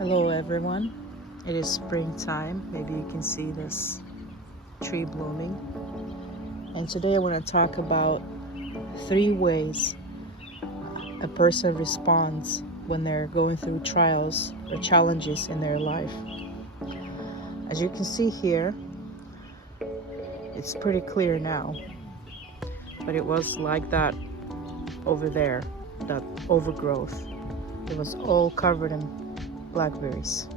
Hello everyone, it is springtime. Maybe you can see this tree blooming. And today I want to talk about 3 ways a person responds when they're going through trials or challenges in their life. As you can see here, it's pretty clear now, but it was like that over there, that overgrowth. It was all covered in blackberries.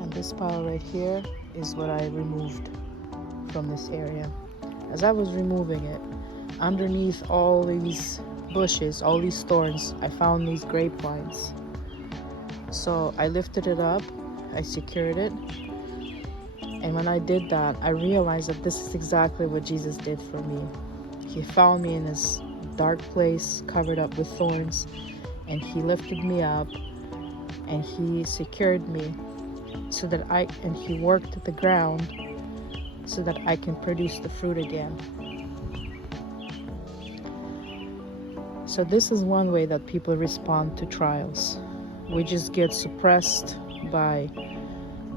And this pile right here is what I removed from this area. As I was removing it, underneath all these bushes, all these thorns, I found these grape vines. So I lifted it up, I secured it, and when I did that, I realized that this is exactly what Jesus did for me. He found me in this dark place covered up with thorns, and he lifted me up and he secured me so that he worked the ground so that I can produce the fruit again. So this is one way that people respond to trials. We just get suppressed by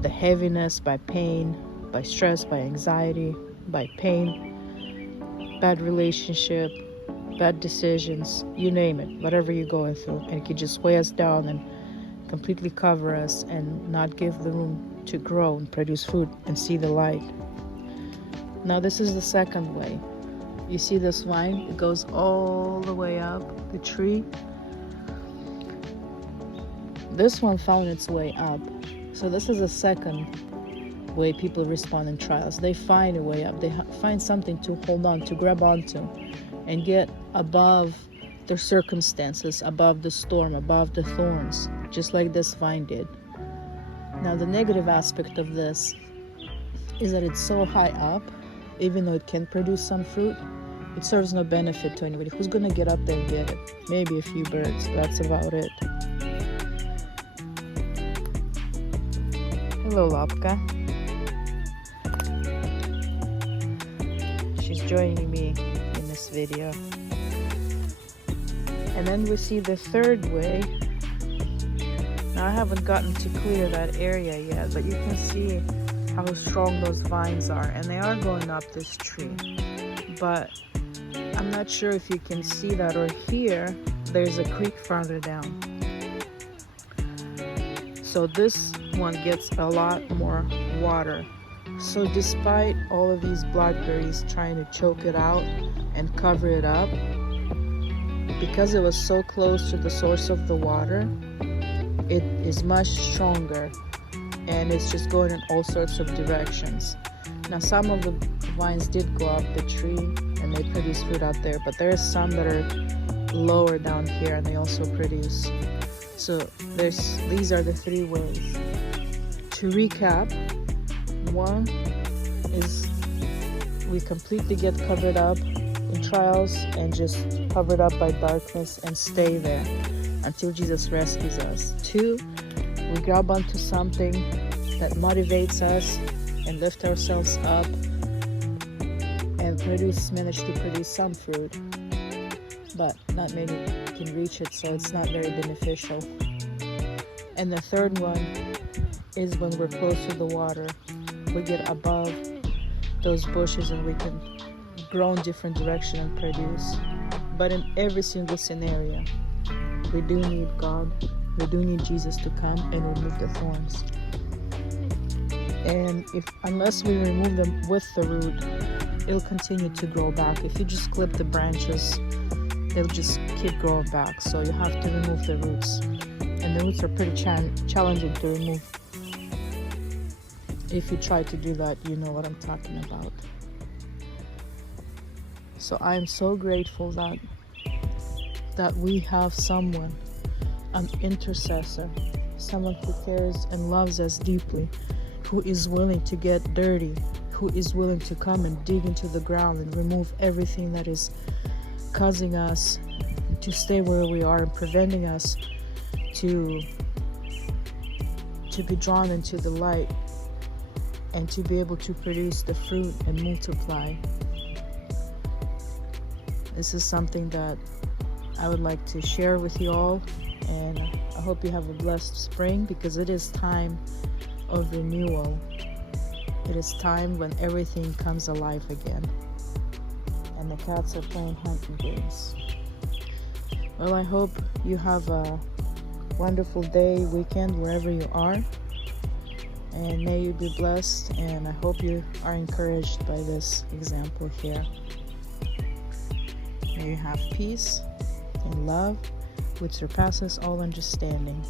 the heaviness, by pain, by stress, by anxiety, by pain, bad relationship, bad decisions, you name it, whatever you're going through, and it can just weigh us down and completely cover us and not give the room to grow and produce fruit and see the light. Now this is the second way. You see this vine? It goes all the way up the tree. This one found its way up. So this is the second way people respond in trials. They find a way up. They find something to hold on, to grab onto, and get above their circumstances, above the storm, above the thorns, just like this vine did. Now the negative aspect of this is that it's so high up, even though it can produce some fruit, it serves no benefit to anybody. Who's gonna get up there and get it? Maybe a few birds, that's about it. Hello, Lapka. She's joining me in this video. And then we see the third way. Now I haven't gotten to clear that area yet, but you can see how strong those vines are, and they are going up this tree. But I'm not sure if you can see that or hear, there's a creek farther down. So this one gets a lot more water. So despite all of these blackberries trying to choke it out and cover it up, because it was so close to the source of the water, it is much stronger, and it's just going in all sorts of directions. Now some of the vines did go up the tree and they produce fruit out there, but there are some that are lower down here and they also produce. So these are the 3 ways. To recap, 1 is we completely get covered up in trials and just covered up by darkness and stay there until Jesus rescues us. 2, we grab onto something that motivates us and lift ourselves up and manage to produce some fruit, but not many can reach it, so it's not very beneficial. And the third one is when we're close to the water, we get above those bushes and we can grow in different direction and produce. But in every single scenario, we do need God, we do need Jesus to come and remove the thorns. And unless we remove them with the root, it'll continue to grow back. If you just clip the branches, they'll just keep growing back. So you have to remove the roots, and the roots are pretty challenging to remove. If you try to do that, you know what I'm talking about. So I'm so grateful that we have someone, an intercessor, someone who cares and loves us deeply, who is willing to get dirty, who is willing to come and dig into the ground and remove everything that is causing us to stay where we are and preventing us to be drawn into the light and to be able to produce the fruit and multiply. This is something that I would like to share with you all, and I hope you have a blessed spring, because it is time of renewal. It is time when everything comes alive again. And the cats are playing hunting games. Well, I hope you have a wonderful day, weekend, wherever you are. And may you be blessed, and I hope you are encouraged by this example here. May you have peace and love which surpasses all understanding.